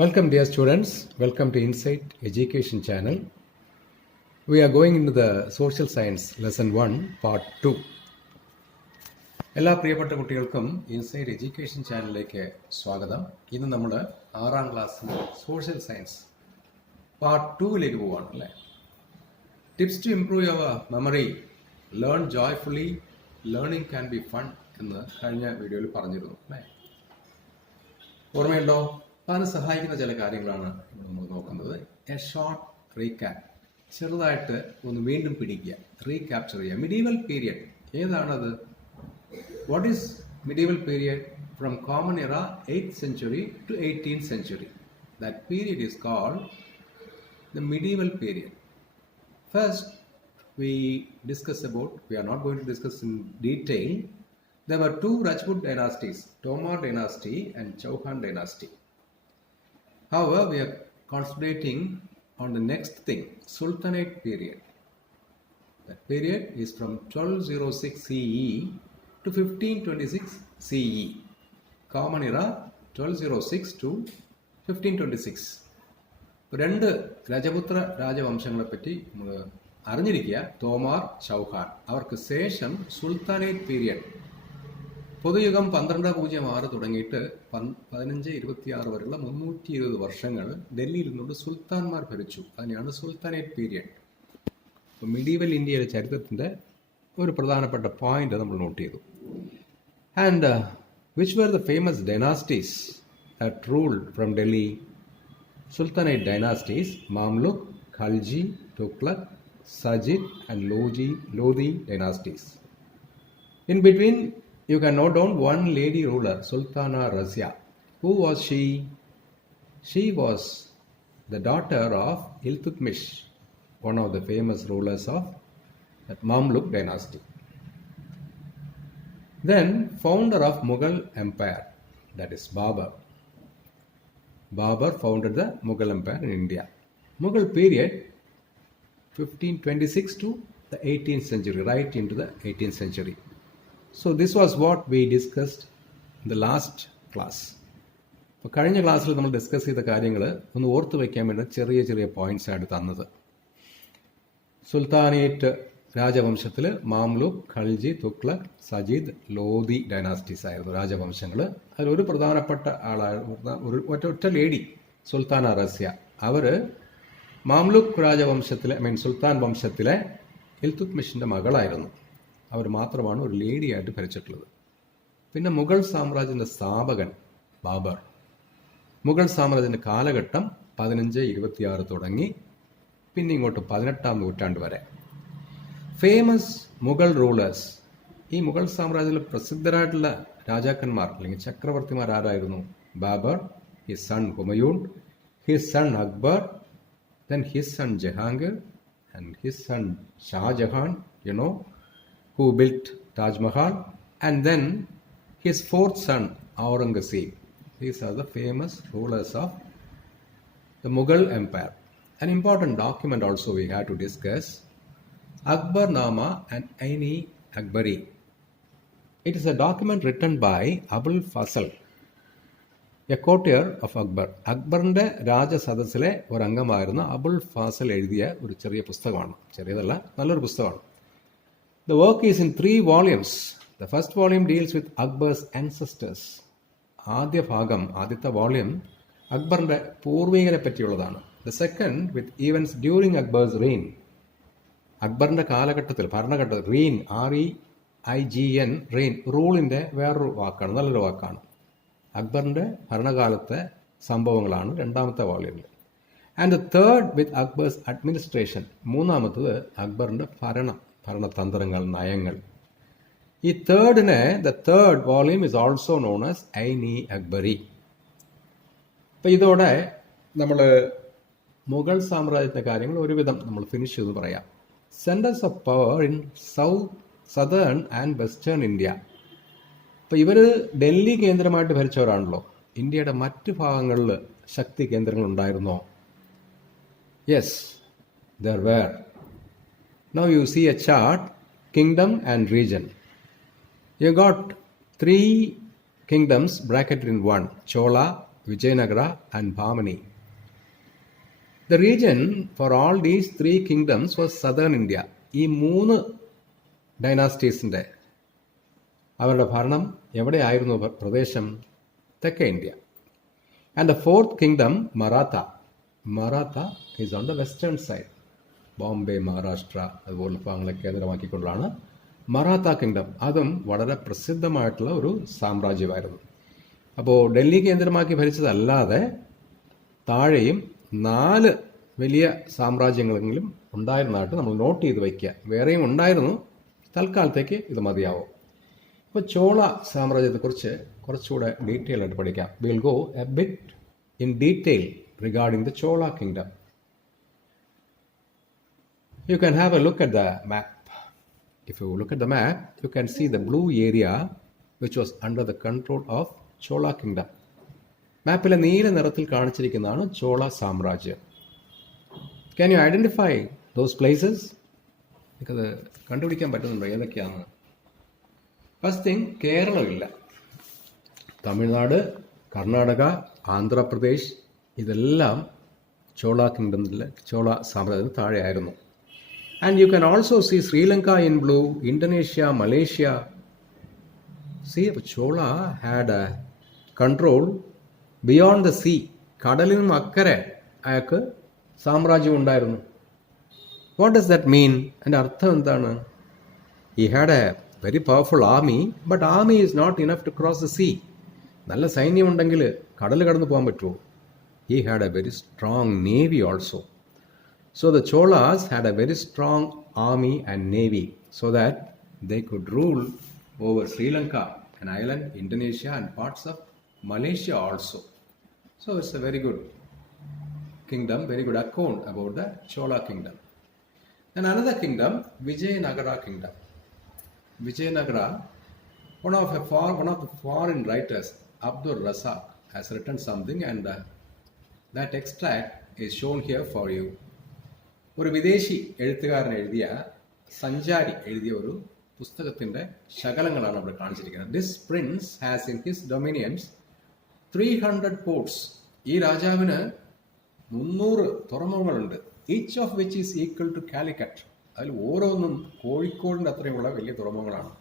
Welcome dear students, welcome to Insight Education channel. We are going into the social science lesson-1 part-2. എല്ലാ പ്രിയപ്പെട്ട കുട്ടികൾക്കും insight education ചാനലിലേക്ക് സ്വാഗതം. ഇന്ന് നമ്മൾ 6ാം ക്ലാസ്സിലെ സോഷ്യൽ സയൻസ് പാർട്ട് 2ലേക്ക് പോവുകയാണ് അല്ലേ. Tips to improve your memory, learn joyfully, learning can be fun എന്ന് കഴിഞ്ഞ വീഡിയോയിൽ പറഞ്ഞിരുന്നു അല്ലേ. ഓർമ്മയുണ്ടോ? അതിന് സഹായിക്കുന്ന ചില കാര്യങ്ങളാണ് ഇവിടെ നമ്മൾ നോക്കുന്നത്. എ ഷോർട്ട് റീക്യാപ്പ്, ചെറുതായിട്ട് ഒന്ന് വീണ്ടും പിടിക്കുക, റീക്യാപ്ചർ ചെയ്യുക. മിഡീവൽ പീരിയഡ് ഏതാണത്? What is medieval period? From common era 8th century to 18th century. That period is called the medieval period. First, we are not going to discuss in detail. There were two Rajput dynasties, Tomar dynasty and Chauhan dynasty. However, we are concentrating on the next thing, Sultanate period. That period is from 1206 CE to 1526 CE. Common era 1206 to 1526. രണ്ട് രജപുത്ര രാജവംശങ്ങളെ പറ്റി നമ്മൾ അറിഞ്ഞിരിക്കുക. തോമാർ, ചൗഹാൻ. അവർക്ക് ശേഷം sultanate period, പൊതുയുഗം 1206 തുടങ്ങിയിട്ട് 1526 വരെയുള്ള 320 വർഷങ്ങൾ ഡൽഹിയിൽ നിന്നുകൊണ്ട് സുൽത്താൻമാർ ഭരിച്ചു. അതിനെയാണ് സുൽത്താനേറ്റ് പീരിയഡ്. അപ്പോൾ മിഡീവൽ ഇന്ത്യയുടെ ചരിത്രത്തിൻ്റെ ഒരു പ്രധാനപ്പെട്ട പോയിന്റ് നമ്മൾ നോട്ട് ചെയ്തു. And which were the famous dynasties that ruled from Delhi? Sultanate dynasties, Mamluk, Khalji, Tughlaq, Sajid and Lodi dynasties. In between, you can note down one lady ruler, Sultana Razia. Who was she? She was the daughter of Iltutmish, one of the famous rulers of that Mamluk dynasty. Then, founder of Mughal Empire, that is Babur. Babur founded the Mughal Empire in India. Mughal period 1526 to the 18th century, right into the 18th century. So this was what we discussed in the last class. അപ്പോൾ കഴിഞ്ഞ ക്ലാസ്സിൽ നമ്മൾ discuss ചെയ്ത കാര്യങ്ങൾ ഒന്ന് ഓർത്ത് വയ്ക്കാൻ വേണ്ടി ചെറിയ ചെറിയ പോയിന്റ്സ് ആയിട്ട് തന്നത്. സുൽത്താനേറ്റ് രാജവംശത്തിൽ മാംലുക്, ഖൽജി, തുഗ്ലക്, സജീദ്, ലോധി ഡൈനാസ്റ്റീസ് ആയിരുന്നു രാജവംശങ്ങൾ. അതിലൊരു പ്രധാനപ്പെട്ട ഒറ്റ ലേഡി സുൽത്താന റസ്യ. അവർ മാംലുക് രാജവംശത്തിലെ സുൽത്താൻ വംശത്തിലെ ഇൽതുത്മിഷിൻ്റെ മകളായിരുന്നു. അവർ മാത്രമാണ് ഒരു ലേഡിയായിട്ട് ഭരിച്ചിട്ടുള്ളത്. പിന്നെ മുഗൾ സാമ്രാജ്യത്തിൻ്റെ സ്ഥാപകൻ ബാബർ. മുഗൾ സാമ്രാജ്യത്തിൻ്റെ കാലഘട്ടം 1526 തുടങ്ങി പിന്നെ ഇങ്ങോട്ട് 18ാം നൂറ്റാണ്ട് വരെ. Famous Mughal rulers. ഈ മുഗൾ സാമ്രാജ്യത്തിലെ പ്രസിദ്ധരായിട്ടുള്ള രാജാക്കന്മാർ അല്ലെങ്കിൽ ചക്രവർത്തിമാർ ആരായിരുന്നു? Babur, his son Humayun, his son Akbar, then his son Jahangir and his son Shah Jahan, who built Taj Mahal, and then his fourth son Aurangzeb. These are the famous rulers of the Mughal Empire. An important document also we have to discuss, Akbarnama and Aini Akbari. It is a document written by Abul Fasl, a courtier of Akbar. അക്ബറിൻ്റെ രാജസദസ്സിലെ ഒരു അംഗമായിരുന്ന അബുൽ ഫാസൽ എഴുതിയ ഒരു ചെറിയ പുസ്തകമാണ്. ചെറിയതല്ല, നല്ലൊരു പുസ്തകമാണ്. The work is in 3 volumes. The first volume deals with Akbar's ancestors. ആദ്യത്തെ volume അക്ബറിന്റെ പൂർവികരെ പറ്റിയുള്ളതാണ്. The second with events during Akbar's reign. അക്ബറിന്റെ കാലഘട്ടത്തിൽ, ഭരണഘട്ടത്തിൽ, റീൻ, REIGN, റീൻ, റൂളിന്റെ വേറൊരു വാക്കാണ്, നല്ലൊരു വാക്കാണ്. അക്ബറിന്റെ ഭരണകാലത്തെ സംഭവങ്ങളാണ് രണ്ടാമത്തെ വോളിയമിൽ. And the third with Akbar's administration. മൂന്നാമത്തത് അക്ബറിന്റെ ഭരണതന്ത്രങ്ങൾ, നയങ്ങൾ. ഈ the third volume is also known as ഐനി Akbari. അപ്പം ഇതോടെ നമ്മൾ മുഗൾ സാമ്രാജ്യത്തിൻ്റെ കാര്യങ്ങൾ ഒരുവിധം നമ്മൾ ഫിനിഷ് ചെയ്ത് പറയാം. Centres of power in southern and western India. അപ്പോൾ ഇവർ ഡൽഹി കേന്ദ്രമായിട്ട് ഭരിച്ചവരാണല്ലോ. ഇന്ത്യയുടെ മറ്റ് ഭാഗങ്ങളിൽ ശക്തി കേന്ദ്രങ്ങൾ ഉണ്ടായിരുന്നോ? Yes, there were. Now you see a chart, kingdom and region. You got 3 kingdoms bracketed in one, Chola, Vijayanagara and Bahmani. The region for all these three kingdoms was southern India. ഈ 3 ഡൈനാസ്റ്റീസിൻ്റെ അവരുടെ ഭരണം എവിടെയായിരുന്നു പ്രദേശം? തെക്കേ India. And the fourth kingdom, Maratha. Maratha is on the western side. Bombay, Maharashtra അതുപോലുള്ള ഭാഗങ്ങളെ കേന്ദ്രമാക്കിക്കൊണ്ടാണ് Maratha kingdom. അതും വളരെ പ്രസിദ്ധമായിട്ടുള്ള ഒരു സാമ്രാജ്യമായിരുന്നു. അപ്പോൾ ഡൽഹി കേന്ദ്രമാക്കി ഭരിച്ചതല്ലാതെ താഴെയും 4 വലിയ സാമ്രാജ്യങ്ങളെങ്കിലും ഉണ്ടായിരുന്നതായിട്ട് നമ്മൾ നോട്ട് ചെയ്ത് വയ്ക്കുക. വേറെയും ഉണ്ടായിരുന്നു, തൽക്കാലത്തേക്ക് ഇത് മതിയാവും. ഇപ്പോൾ ചോള സാമ്രാജ്യത്തെക്കുറിച്ച് കുറച്ചുകൂടെ ഡീറ്റെയിൽ ആയിട്ട് പഠിക്കാം. Will go A bit in detail regarding the Chola kingdom. You can have a look at the map. If you look at the map, you can see the blue area which was under the control of Chola Kingdom. മാപ്പിലെ നീല നിറത്തിൽ കാണിച്ചിരിക്കുന്നതാണ് ചോള സാമ്രാജ്യം. Can you identify those places? എനിക്കത് കണ്ടുപിടിക്കാൻ പറ്റുന്നുണ്ടോ ഏതൊക്കെയാണ്? First thing, കേരളമില്ല. തമിഴ്നാട്, കർണാടക, ആന്ധ്രാപ്രദേശ് ഇതെല്ലാം Chola കിങ്ഡത്തിലെ Chola സാമ്രാജ്യത്തിന് താഴെയായിരുന്നു. And you can also see Sri Lanka in blue, Indonesia, Malaysia. See, Chola had a control beyond the sea. കടലിനും അക്കരെ അയാൾക്ക് സാമ്രാജ്യം ഉണ്ടായിരുന്നു. What does that mean? അതിൻ്റെ അർത്ഥം എന്താണ്? He had a very powerful army, but army is not enough to cross the sea. നല്ല സൈന്യം ഉണ്ടെങ്കിൽ കടൽ കടന്നു പോകാൻ പറ്റുമോ? He had a very strong navy also. So the Cholas had a very strong army and navy so that they could rule over Sri Lanka, an island, Indonesia and parts of Malaysia also. So it's a very good kingdom, very good account about the Chola kingdom. Then another kingdom, Vijayanagara kingdom. Vijayanagara, one of the foreign writers, Abdul Razak, has written something and that extract is shown here for you. ഒരു വിദേശി എഴുത്തുകാരൻ എഴുതിയ, സഞ്ചാരി എഴുതിയ ഒരു പുസ്തകത്തിൻ്റെ ശകലങ്ങളാണ് അവിടെ കാണിച്ചിരിക്കുന്നത്. This prince has in his dominions 300 ports. ഈ രാജാവിന് 300 തുറമുഖങ്ങളുണ്ട്. Each of which is equal to Calicut. അതിൽ ഓരോന്നും കോഴിക്കോടിൻ്റെ അത്രയുമുള്ള വലിയ തുറമുഖങ്ങളാണ്.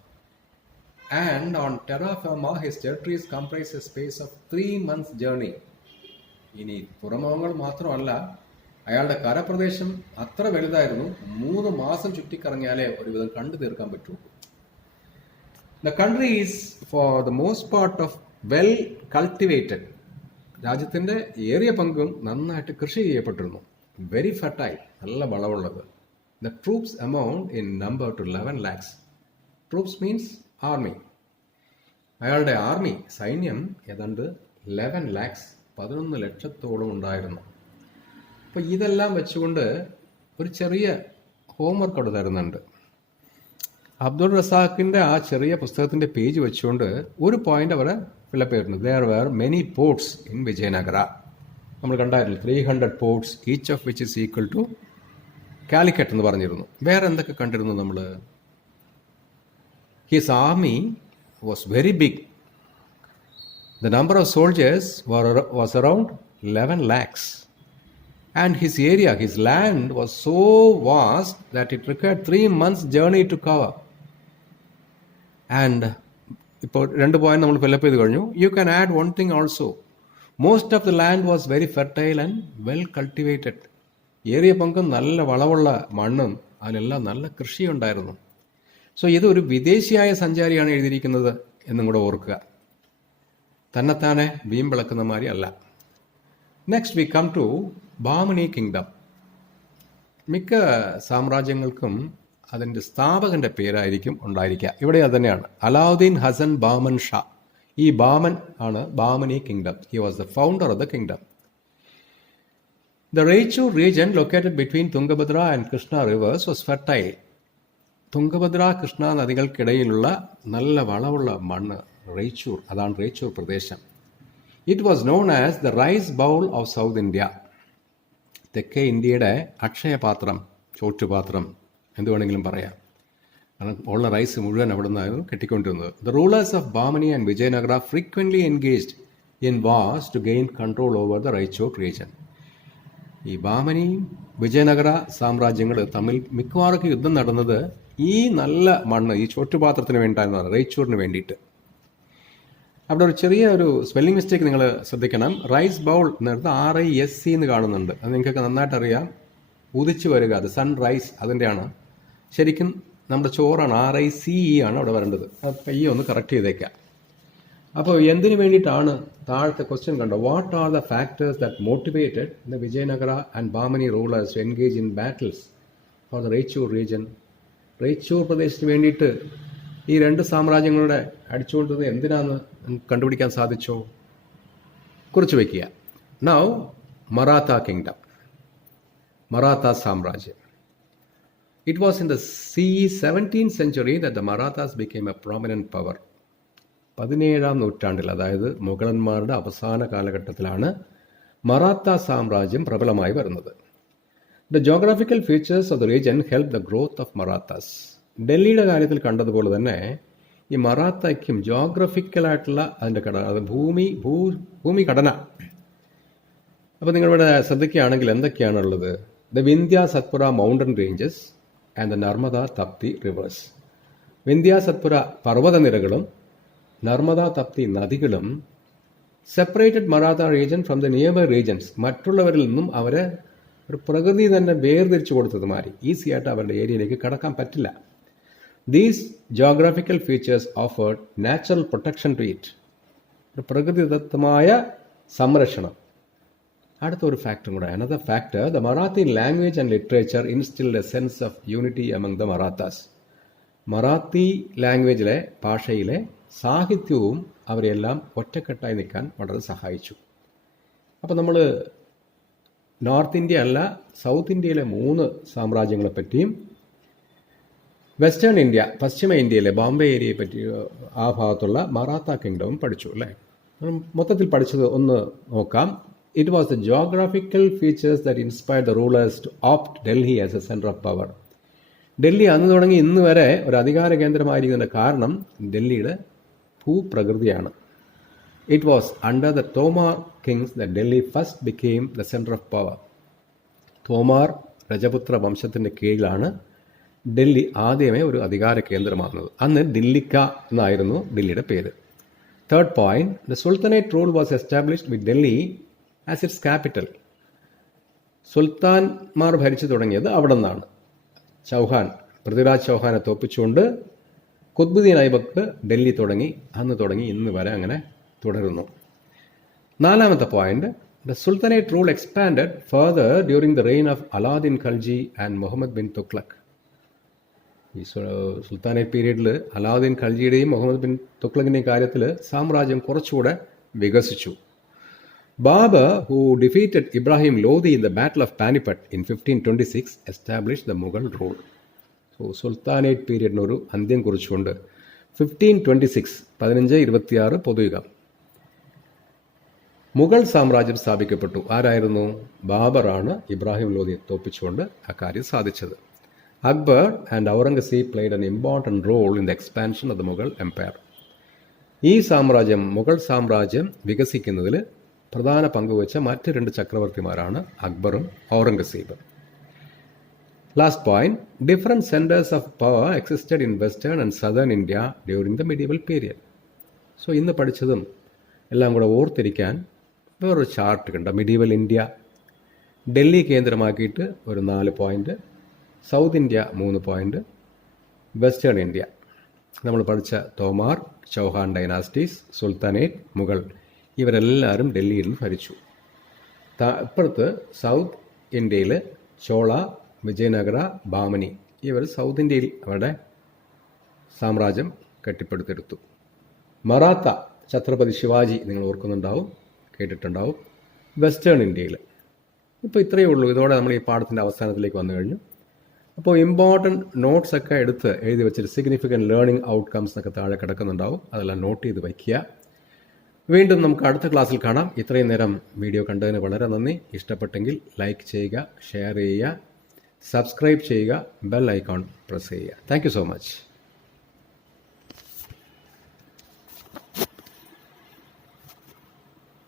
And on terra firma his territories comprise a space of 3 months journey. ഇനി തുറമുഖങ്ങൾ മാത്രമല്ല, അയാളുടെ കരപ്രദേശം അത്ര വലുതായിരുന്നു, 3 മാസം ചുറ്റിക്കറങ്ങിയാലേ ഒരുവിധം കണ്ടു തീർക്കാൻ പറ്റൂ. The country is for the most part of well cultivated. രാജ്യത്തിൻ്റെ ഏറിയ പങ്കും നന്നായിട്ട് കൃഷി ചെയ്യപ്പെട്ടിരുന്നു. വെരി ഫെർട്ടൈൽ, നല്ല വളമുള്ളത്. The troops amount in number to 11 lakhs. Troops means army. അയാളുടെ ആർമി, സൈന്യം ഏതാണ്ട് 11 lakhs, 11 ലക്ഷത്തോളം ഉണ്ടായിരുന്നു. അപ്പോൾ ഇതെല്ലാം വെച്ചുകൊണ്ട് ഒരു ചെറിയ ഹോംവർക്ക് അവിടെ തരുന്നുണ്ട്. അബ്ദുൾ റസാഖിൻ്റെ ആ ചെറിയ പുസ്തകത്തിൻ്റെ പേജ് വെച്ചുകൊണ്ട് ഒരു പോയിന്റ് അവിടെ ഫില്ലപ്പ് ചെയ്തിട്ടുണ്ട്. There were many ports in Vijayanagara. നമ്മൾ കണ്ടായിരുന്നു 300 ports, each of which is equal to Calicut എന്ന് പറഞ്ഞിരുന്നു. വേറെ എന്തൊക്കെ കണ്ടിരുന്നു നമ്മൾ? His army was very big. The number of soldiers was around 11 lakhs. And his area, his land was so vast that it required 3 months journey to cover. And ഇപ്പോൾ 2 point നമ്മൾ fill up ചെയ്ത് കഴിഞ്ഞു. You can add one thing also. Most of the land was very fertile and well cultivated. ഏറിയ പങ്കും നല്ല വളമുള്ള മണ്ണും അതിലെല്ലാം നല്ല കൃഷി ഉണ്ടായിരുന്നു. സോ ഇത് ഒരു വിദേശിയായ സഞ്ചാരിയാണ് എഴുതിയിരിക്കുന്നത് എന്നും കൂടെ ഓർക്കുക. തന്നെത്താനെ വീമ്പിളക്കുന്ന മാതിരി അല്ല. Next we come to Bahmani kingdom. മിക്ക സാമ്രാജ്യങ്ങൾക്കും അതിൻ്റെ സ്ഥാപകൻ്റെ പേരായിരിക്കും ഉണ്ടായിരിക്കുക. ഇവിടെ അത് തന്നെയാണ്, അലാവുദ്ദീൻ ഹസൻ ബാമൻ ഷാ. ഈ ബാമൻ ആണ് Bahmani kingdom. He was the founder of the kingdom. The Raichur region located between Tungabhadra and Krishna rivers was fertile. Tungabhadra Krishna നദികൾക്കിടയിലുള്ള നല്ല വളമുള്ള മണ്ണ് റേച്ചൂർ, അതാണ് റേച്ചൂർ പ്രദേശം. It was known as the rice bowl of south India. തെക്കേ ഇന്ത്യയുടെ അക്ഷയപാത്രം, ചോറ്റുപാത്രം എന്ത് വേണമെങ്കിലും പറയാം. കാരണം ഉള്ള റൈസ് മുഴുവൻ അവിടെ നിന്നായിരുന്നു കെട്ടിക്കൊണ്ടിരുന്നത്. The rulers of Bahmani and Vijayanagara frequently engaged in wars to gain control over the Raichur region. ഈ ബാമനിയും വിജയനഗര സാമ്രാജ്യങ്ങൾ തമ്മിൽ മിക്കവാറും യുദ്ധം നടന്നത് ഈ നല്ല മണ്ണ്, ഈ ചോറ്റുപാത്രത്തിന് വേണ്ടിയിട്ടാണ്, റൈച്ചൂറിന് വേണ്ടിയിട്ട്. അവിടെ ഒരു ചെറിയ ഒരു സ്പെല്ലിംഗ് മിസ്റ്റേക്ക് നിങ്ങൾ ശ്രദ്ധിക്കണം. റൈസ് ബൗൾ എന്നെടുത്ത് RISC എന്ന് കാണുന്നുണ്ട്. അത് നിങ്ങൾക്കൊക്കെ നന്നായിട്ട് അറിയാം. ഉദിച്ചു വരിക, അത് സൺ റൈസ്, അതിൻ്റെയാണ്. ശരിക്കും നമ്മുടെ ചോറാണ്, RICE ആണ് അവിടെ വരേണ്ടത്. അപ്പോൾ ഈ ഒന്ന് കറക്റ്റ് ചെയ്തേക്കാം. അപ്പോൾ എന്തിനു വേണ്ടിയിട്ടാണ് താഴത്തെ ക്വസ്റ്റ്യൻ കണ്ടോ? What are the factors that motivated the Vijayanagara and Bahmani rulers to engage in battles for the Raichur region? Raichur പ്രദേശത്തിന് വേണ്ടിയിട്ട് ഈ രണ്ട് സാമ്രാജ്യങ്ങളുടെ അടിച്ചുകൊണ്ടത് എന്തിനാന്ന് കണ്ടുപിടിക്കാൻ സാധിച്ചോ? കുറിച്ച് വയ്ക്കുക. നൗ മറാത്ത കിങ്ഡം, മറാത്ത സാമ്രാജ്യം. It was in the 17th century that the Marathas became a prominent power. 17ാം നൂറ്റാണ്ടിൽ, അതായത് മുഗളന്മാരുടെ അവസാന കാലഘട്ടത്തിലാണ് മറാത്ത സാമ്രാജ്യം പ്രബലമായി വരുന്നത്. The geographical features of the region helped the growth of Marathas. ഡൽഹിയുടെ കാര്യത്തിൽ കണ്ടതുപോലെ തന്നെ ഈ മറാത്തയ്ക്കും ജോഗ്രഫിക്കലായിട്ടുള്ള അതിൻ്റെ ഭൂമി ഘടന. അപ്പോൾ നിങ്ങളിവിടെ ശ്രദ്ധിക്കുകയാണെങ്കിൽ എന്തൊക്കെയാണുള്ളത്? The Vindhya Satpura mountain ranges and the Narmada Tapti rivers. Vindhya Satpura പർവ്വതനിരകളും നർമ്മദ തപ്തി നദികളും separated Maratha region from the nearby regions. മറ്റുള്ളവരിൽ നിന്നും അവരെ ഒരു പ്രകൃതി തന്നെ വേർതിരിച്ചു കൊടുത്തത് മാറി. ഈസി ആയിട്ട് അവരുടെ ഏരിയയിലേക്ക് കടക്കാൻ പറ്റില്ല. These geographical features offered natural protection to it. ഒരു പ്രകൃതിദത്തമായ സംരക്ഷണം. അടുത്തൊരു ഫാക്ടറും കൂടെ. Another factor, the Marathi language and literature instilled a sense of unity among the Marathas. Marathi ലാംഗ്വേജിലെ, ഭാഷയിലെ സാഹിത്യവും അവരെല്ലാം ഒറ്റക്കെട്ടായി നിൽക്കാൻ വളരെ സഹായിച്ചു. അപ്പോൾ നമ്മൾ നോർത്ത് ഇന്ത്യ അല്ല, സൗത്ത് ഇന്ത്യയിലെ 3 സാമ്രാജ്യങ്ങളെ പറ്റിയും വെസ്റ്റേൺ ഇന്ത്യ, പശ്ചിമ ഇന്ത്യയിലെ ബോംബെ ഏരിയയെ പറ്റി, ആ ഭാഗത്തുള്ള മറാത്ത കിങ്ഡവും പഠിച്ചു അല്ലേ. മൊത്തത്തിൽ പഠിച്ചത് ഒന്ന് നോക്കാം. It was the geographical features that inspired the rulers to opt Delhi as a centre of power. Delhi അന്ന് തുടങ്ങി ഇന്ന് വരെ ഒരു അധികാര കേന്ദ്രമായിരിക്കുന്നതിൻ്റെ കാരണം ഡൽഹിയുടെ ഭൂപ്രകൃതിയാണ്. It was under the Tomar kings the Delhi first became the centre of power. Tomar രജപുത്ര വംശത്തിൻ്റെ കീഴിലാണ് ഡൽഹി ആദ്യമേ ഒരു അധികാര കേന്ദ്രമാകുന്നത്. അന്ന് ദില്ലിക്ക എന്നായിരുന്നു ഡൽഹിയുടെ പേര്. Third point, the sultanate rule was established with Delhi as its capital. സുൽത്താൻമാർ ഭരിച്ചു തുടങ്ങിയത് അവിടെ നിന്നാണ്. ചൗഹാൻ, പൃഥ്വിരാജ് ചൗഹാനെ തോപ്പിച്ചുകൊണ്ട് കുത്ബുദ്ദീൻ ഐബക്ക് ഡൽഹി തുടങ്ങി. അന്ന് തുടങ്ങി ഇന്ന് വരെ അങ്ങനെ തുടരുന്നു. 4ാമത്തെ point, the sultanate rule expanded further during the reign of Alauddin Khalji and Muhammad bin Tughlaq. ഈ സുൽത്താനേറ്റ് പീരീഡിൽ അലാദീൻ ഖൽജിയുടെയും മുഹമ്മദ് ബിൻ തുഗ്ലക്കിൻ്റെയും കാര്യത്തിൽ സാമ്രാജ്യം കുറച്ചുകൂടെ വികസിച്ചു. Babur, who defeated Ibrahim Lodi in the Battle of Panipat in 1526, established the Mughal rule. So, sultanate പീരീഡിനൊരു അന്ത്യം കുറിച്ചുകൊണ്ട് 1526, 1526 പൊതുയുഗം, മുഗൾ സാമ്രാജ്യം സ്ഥാപിക്കപ്പെട്ടു. ആരായിരുന്നു? ബാബറാണ് ഇബ്രാഹിം ലോധിയെ തോപ്പിച്ചുകൊണ്ട് അക്കാര്യം സാധിച്ചത്. Akbar and Aurangzeb played an important role in the expansion of the Mughal empire. ഈ സാമ്രാജ്യം, മുഗൾ സാമ്രാജ്യം വികസിക്കുന്നതിൽ പ്രധാന പങ്കുവച്ച മറ്റ് 2 ചക്രവർത്തിമാരാണ് അക്ബറും ഔറംഗസീബും. Last point, different centres of power existed in western and southern India during the medieval period. So ഇന്ന് പഠിച്ചതും എല്ലാം കൂടെ ഓർത്തിരിക്കാൻ വേറൊരു ചാർട്ട് കണ്ട. മിഡീവൽ ഇന്ത്യ, ഡൽഹി കേന്ദ്രമാക്കിയിട്ട് ഒരു 4 point, south India 3 point, western India നമ്മൾ പഠിച്ച തോമാർ, ചൗഹാൻ ഡൈനാസ്റ്റീസ്, സുൽത്താനേറ്റ്, മുഗൾ, ഇവരെല്ലാവരും ഡൽഹിയിൽ നിന്ന് ഭരിച്ചു. ഇപ്പുറത്ത് സൗത്ത് ഇന്ത്യയിൽ ചോള, വിജയനഗര, ബാമനി, ഇവർ സൗത്ത് ഇന്ത്യയിൽ അവരുടെ സാമ്രാജ്യം കെട്ടിപ്പടുത്തെടുത്തു. മറാത്ത, ഛത്രപതി ശിവാജി നിങ്ങൾ ഓർക്കുന്നുണ്ടാവും, കേട്ടിട്ടുണ്ടാവും, വെസ്റ്റേൺ ഇന്ത്യയിൽ. ഇപ്പോൾ ഇത്രയേ ഉള്ളൂ. ഇതോടെ നമ്മൾ ഈ പാഠത്തിൻ്റെ അവസാനത്തിലേക്ക് വന്നു കഴിഞ്ഞു. അപ്പോൾ ഇമ്പോർട്ടൻറ്റ് നോട്ട്സ് ഒക്കെ എടുത്ത് എഴുതി വെച്ചിട്ട് സിഗ്നിഫിക്കൻറ്റ് ലേണിംഗ് ഔട്ട്കംസ് എന്നൊക്കെ താഴെ കിടക്കുന്നുണ്ടാവും. അതെല്ലാം നോട്ട് ചെയ്ത് വയ്ക്കുക. വീണ്ടും നമുക്ക് അടുത്ത ക്ലാസ്സിൽ കാണാം. ഇത്രയും നേരം വീഡിയോ കണ്ടതിന് വളരെ നന്ദി. ഇഷ്ടപ്പെട്ടെങ്കിൽ ലൈക്ക് ചെയ്യുക, ഷെയർ ചെയ്യുക, സബ്സ്ക്രൈബ് ചെയ്യുക, ബെൽ ഐക്കോൺ പ്രസ് ചെയ്യുക. Thank you so much.